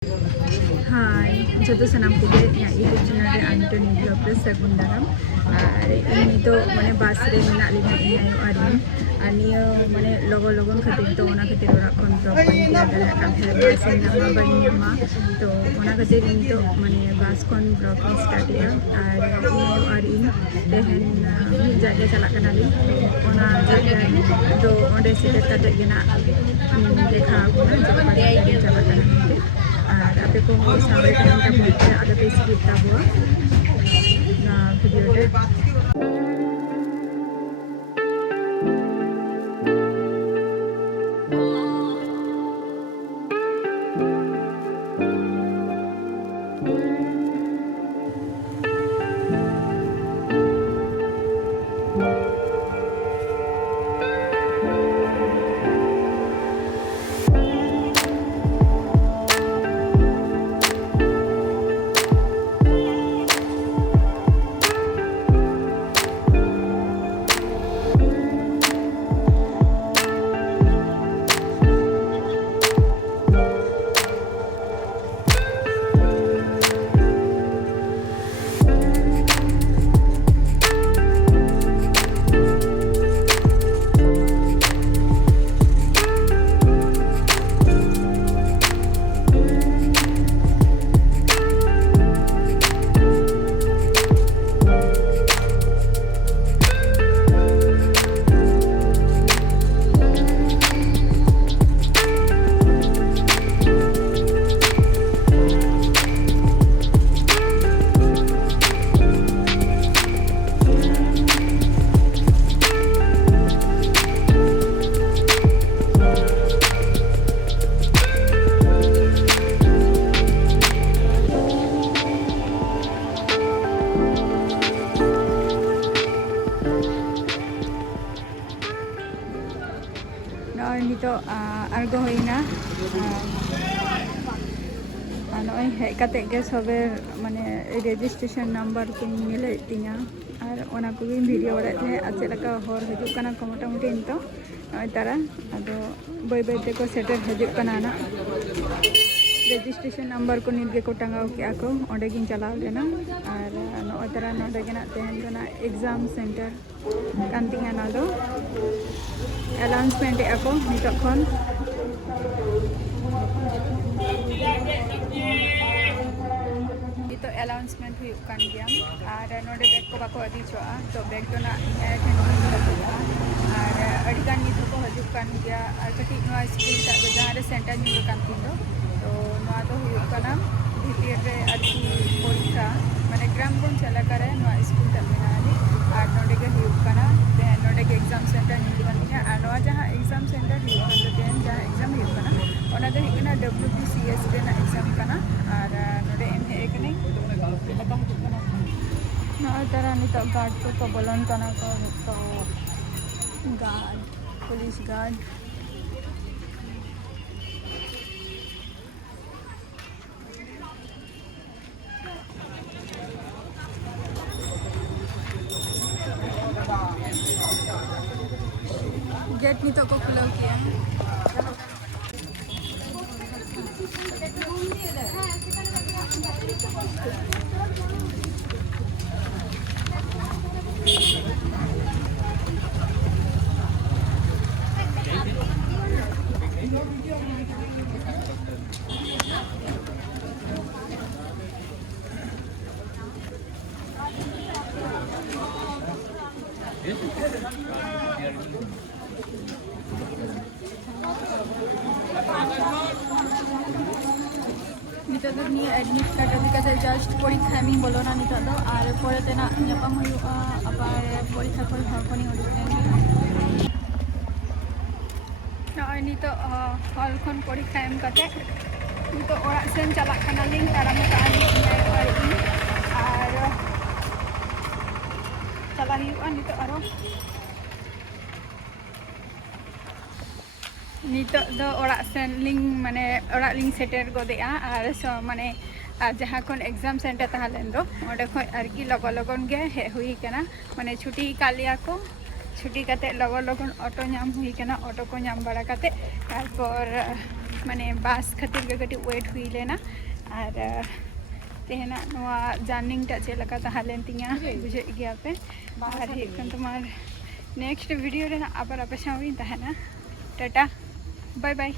Hai, joto sanam koge ᱤᱧᱟᱹᱜ YouTube channel ᱨᱮ Antony Vlog ᱨᱮ ᱥᱟᱹᱜᱩᱱ ᱫᱟᱨᱟᱢ ᱟᱨ ᱤᱧ ᱱᱤᱛᱚᱜ ᱢᱟᱱᱮ ᱵᱟᱥ ᱨᱮ ᱢᱮᱱᱟᱜ ᱞᱤᱧᱟ ᱤᱧ ᱟᱭᱳ ᱟᱨ ᱤᱧ ᱟᱨ ᱱᱤᱭᱟᱹ ᱢᱟᱱᱮ ᱞᱚᱜᱚᱱ ᱠᱷᱟᱹᱛᱤᱨ ᱛᱚ ᱚᱱᱟ ᱠᱷᱟᱹᱛᱤर ᱚᱲᱟᱜ ᱠᱷᱚᱱ ᱵᱞᱚᱜ ᱵᱟᱹᱧ ᱛᱮᱭᱟᱨ ᱫᱟᱲᱮᱭᱟᱜ ᱠᱟᱱ ᱛᱟᱦᱮᱸ ᱵᱟᱥ ᱤᱧ ᱧᱟᱢᱟ ᱵᱟᱹᱧ ᱧᱟᱢᱟ ᱛᱚ ᱚᱱᱟ ᱠᱷᱟᱹᱛᱤᱨ ᱱᱤᱛᱚᱜ ᱢᱟᱱᱮ ᱵᱟᱥ ᱠᱷᱚᱱ ᱵᱞᱚᱜ ᱤᱧ ᱥᱴᱟᱨᱴ ᱮᱜᱼᱟ ᱟᱨ ᱤᱧ ᱟᱭᱳ ᱟᱨ ᱤᱧ ᱛᱮᱦᱮᱧ ᱢᱤᱫ ᱡᱟᱭᱜᱟ ᱪᱟᱞᱟᱜ ᱠᱟᱱᱟᱞᱤᱧ ᱛᱚ ᱚᱱᱟ ᱡᱟᱭᱜᱟ ᱫᱚ ᱚᱸᱰᱮ ᱥᱮᱴᱮᱨ ᱠᱟᱛᱮᱫ ᱜᱮ ᱱᱟᱜ ᱫᱮᱠᱷᱟᱣ ᱟᱵᱚᱱᱟ ᱡᱮ ᱚᱠᱟ ᱡᱟᱭᱜᱟ ᱨᱤᱧ ᱪᱟᱞᱟᱜ ᱠᱟᱱᱟ ᱢᱮᱱᱛᱮ ᱟᱨ ᱟᱯᱮ ᱠᱚ ᱥᱟᱶᱨᱮ ᱛᱟᱦᱮᱱ ᱛᱟᱵᱚᱱ ᱯᱮ ᱟᱞᱚᱯᱮ ᱥᱠᱤᱯ ᱛᱟᱵᱚᱣᱟ ᱱᱚᱣᱟ ᱵᱷᱤᱰᱤᱭᱳ ᱨᱮ nito argo hoina noi hej kate ge sobe mane registration number ko mile tinya ar ona ko video ore the ache laka hor hijuk kana ko mota moti nito noi tara ado bai te ko setter hijuk kana na registration number ko nirge ko tangau ke ako onde gin chalao lena ar noi tara node gena tehen kana exam center kantinga na do announcement ako nito kon ito announcement huyuk kan gya ar node bag ko bako adi choa to bag to na then ar adigan nito ko hajuk kan gya ar kati noa school ta jahan re center nyu kan tindo to noa do huyuk kana bhitir re arki porikha mane gram gon chala kare noa school ta menani ar node ge huyuk kana then node ge exam center nyu kan tinya ar noa jahan exam center huyuk kan then jahan exam huyuk kana ona do hikena WBCS exam kana ar node em he ekane noa tara nito guard ko bolon kana ko to guard police guard gate nito ko खुला किया nito do ni admit card because I just porikha mi bolona nito do ar pore tena nyapam huyuga abar porikha kor hokoni odikeni noy nito hall khon porikha em kate nito orak sen chalak kana ling taram kaan ar chala huyuga nito aro nito do orak sen ling mane orak ling setter godea ar so mane जहाँ खन exam centre तहलेन दो ओडे खय आरकी लगन गे हे हुई कना माने छुट्टी कालिया को छुट्टी काते लगन ऑटो नाम हुई कना ऑटो को नाम बड़ा काते तारपर माने बस खातिर के कटी वेट हुई लेना और तेहना नवा जर्निंग टा चे लगा ताहलेन तिंगा बुझे गया पे और हेकन तुम्हार नेक्स्ट वीडियो रे ना आबार आपे सामने ताहना टाटा बाय बाय।